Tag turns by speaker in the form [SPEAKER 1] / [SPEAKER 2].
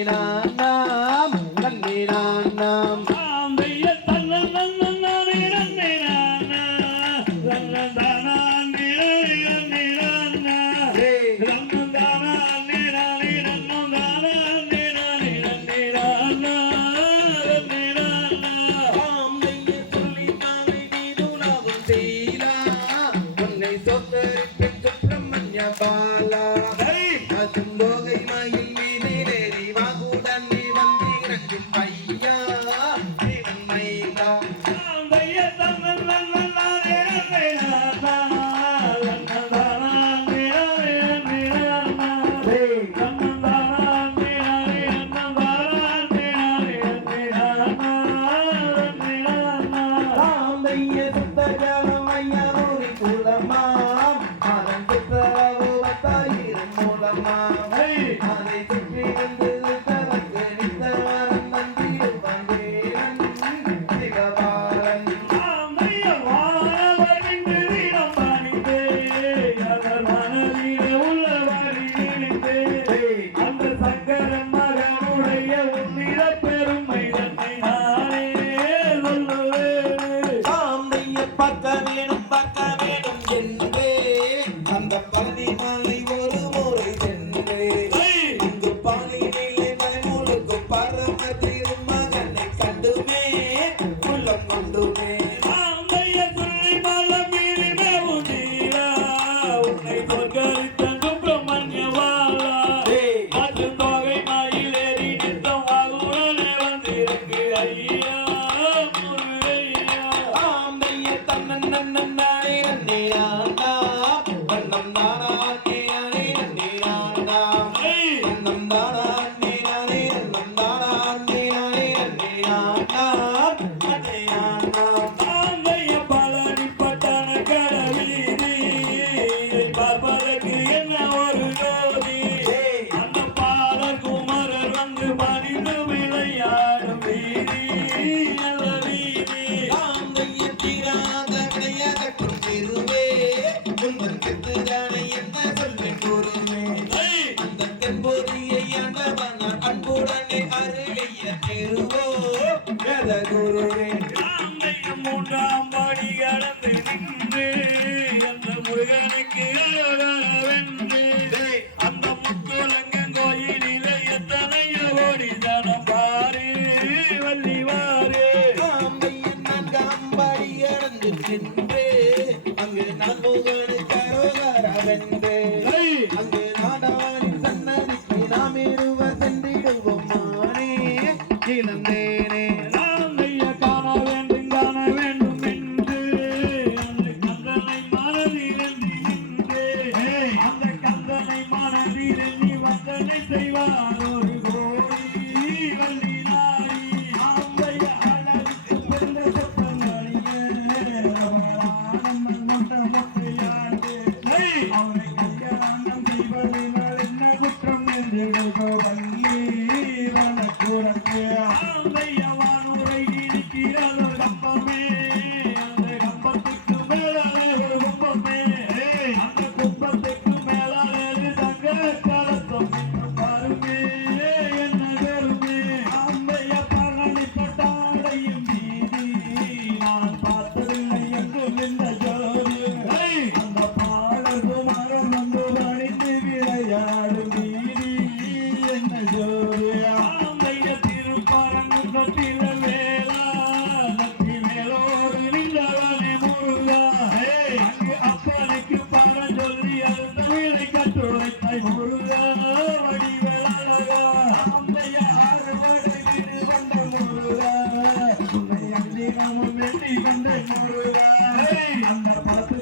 [SPEAKER 1] ಮಾಡಿನಾ மூலமா அதை சுற்றி
[SPEAKER 2] வந்து பார்க்க வேண்டும் என்று அந்த பதினாலை ஒரு முறை சென்று இங்கு பாணியிலே பதிமூலுக்கு பரம திருமகனை கண்டுமே
[SPEAKER 1] பாப்பதற்கு என்ன ஒரு ஜோதி? அந்த பாலகுமரர் வந்து பணிந்து
[SPEAKER 2] நிலவை என்ன சொல்லி
[SPEAKER 1] கூறுமே
[SPEAKER 2] அந்த தென்பொறியை ஆண்டவனார் அன்புடனே அருளிய திருவோ வேத குருவே
[SPEAKER 1] மூன்றாம் பாடி கடந்து நின்று அந்த முருகனுக்கு வென்று அந்த முத்தோலங்க கோயிலில எத்தனைய ஓடி தனம் பாரு வள்ளிவாறு
[SPEAKER 2] காம்பையன் நான்காம் பாடி கடந்து நின்று அங்கே
[SPEAKER 1] நானான ಶ್ರೀಗಳು ಬಂದ நாமம் வெற்றி கொண்டு முருகா அந்த பலத்து